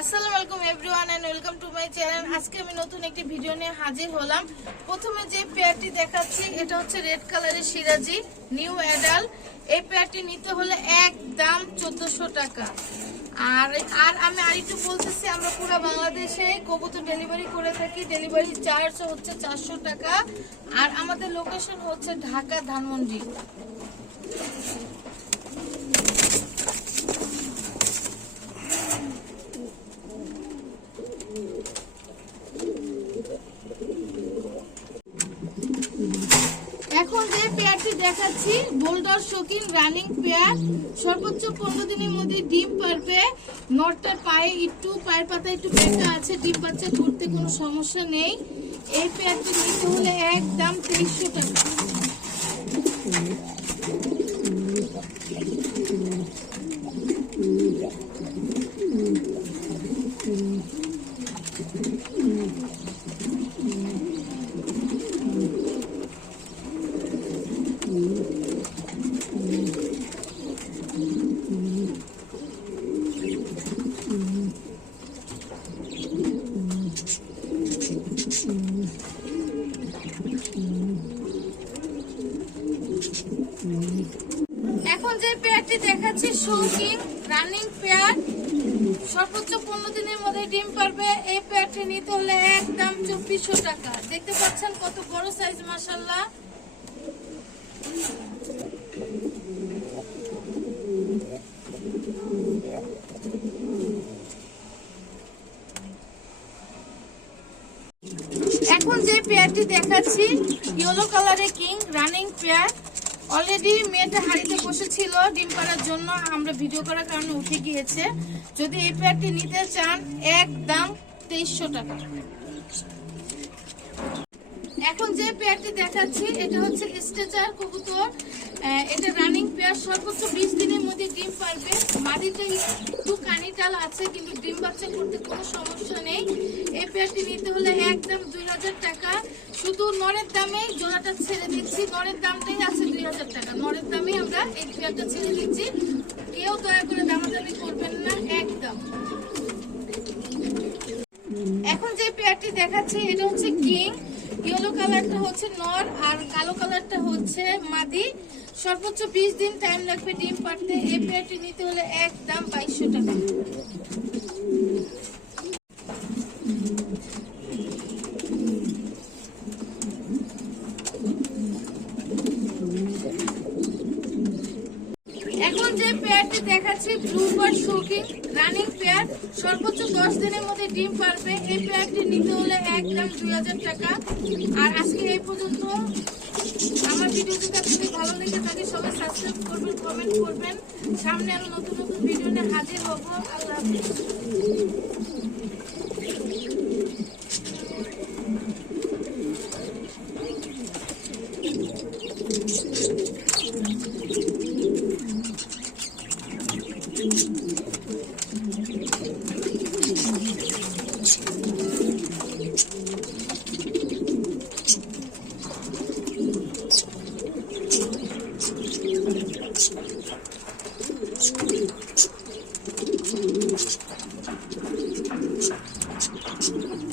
আসসালামু আলাইকুম everyone and welcome to my channel. আজকে আমি নতুন একটি ভিডিও নিয়ে হাজির হলাম। প্রথমে যে পেয়ারটি দেখাচ্ছি, এটা হচ্ছে রেড কালারের সিরাজি নিউ অ্যাডাল। এই পেয়ারটি নিতে হলে এক দাম চোদ্দশো টাকা। আর আর আমি আরেকটু বলতেছি, আমরা পুরো বাংলাদেশে কবুতর ডেলিভারি করে থাকি। ডেলিভারি চার্জ হচ্ছে চারশো টাকা। আর আমাদের লোকেশন হচ্ছে ঢাকা ধানমন্ডি এখন যে পেয়ারটি দেখাচ্ছি। বোল্ডার শোকিন রানিং পেয়ার সর্বোচ্চ পনেরো দিনের মধ্যে ডিম পারবে। নটটার পায়ে একটু, পায়ের পাতা একটু বেঁকা আছে, ডিম বাচ্চা করতে কোনো সমস্যা নেই। এই পেয়ারটি নিতে হলে একদম তেইশশো টাকা এখন যে পেয়ারটি সর্বোচ্চ পনেরো দিনের মধ্যে ডিম পারবে। এই পেয়ারটি নিতে একদম টাকা। দেখতে পাচ্ছেন কত বড় সাইজ এখন যে পেয়ারটি দেখাচ্ছি ইয়েলো কালারের কিং রানিং পেয়ার অলরেডি মেয়েটা হাড়িতে বসেছিল, ডিম পাড়ার জন্য আমরা ভিডিও করার কারণে উঠে গিয়েছে। যদি এই পেয়ারটি নিতে চান, একদম তেইশশো টাকা। এখন যে পেয়ারটি দেখাচ্ছি, এটা হচ্ছে স্ট্রেচার কবুতর। এটা রানিং পেয়ার সর্বোচ্চ বিশ দিনের মধ্যে ডিম পারবে। মাদিটা একটু কানিটাল আছে, কিন্তু ডিম বাচ্চা করতে কোনো সমস্যা নেই। এই পেয়ারটি নিতে হলে একদম দুই হাজার টাকা। শুধু নরের দামে জোড়াটা ছেড়ে দিচ্ছি, নরের দামটাই আছে দুই হাজার টাকা। নরের দামে আমরা এই পেয়ারটা ছেড়ে দিচ্ছি। কেউ দয়া করে দামাদামি করবেন না, একদম। এখন যে পেয়ারটি দেখাচ্ছে, এটা হচ্ছে কিং ইয়েলো কালারটা হচ্ছে নর আর কালো কালারটা হচ্ছে মাদি। সর্বোচ্চ বিশ দিন টাইম লাগবে ডিম পাড়তে। এই পেয়ারটি নিতে হলে একদম বাইশশো টাকা। এখন যে পেয়ারটি দেখাচ্ছি blue bird shocking running pair, সর্বোচ্চ দশ দিনের মধ্যে ডিম পারবে। এই পেয়ারটি নিতে হলে এক লাখ দুই হাজার টাকা। আর আজকে এই পর্যন্ত আমার ভিডিওটি যদি ভালো লেগে থাকে, সবাই সাবস্ক্রাইব করবেন কমেন্ট করবেন। সামনে আরও নতুন নতুন ভিডিও নিয়ে হাজির হব। আল্লাহ হাফিজ। ちょっと待って。